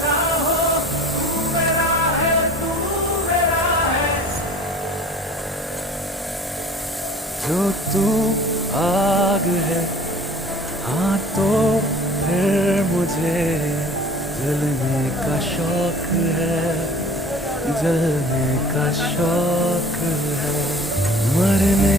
ना हो, तू मेरा है, तू मेरा है। जो तू आग है, हाँ तो फिर मुझे जलने का शौक है, जलने का शौक है, मरने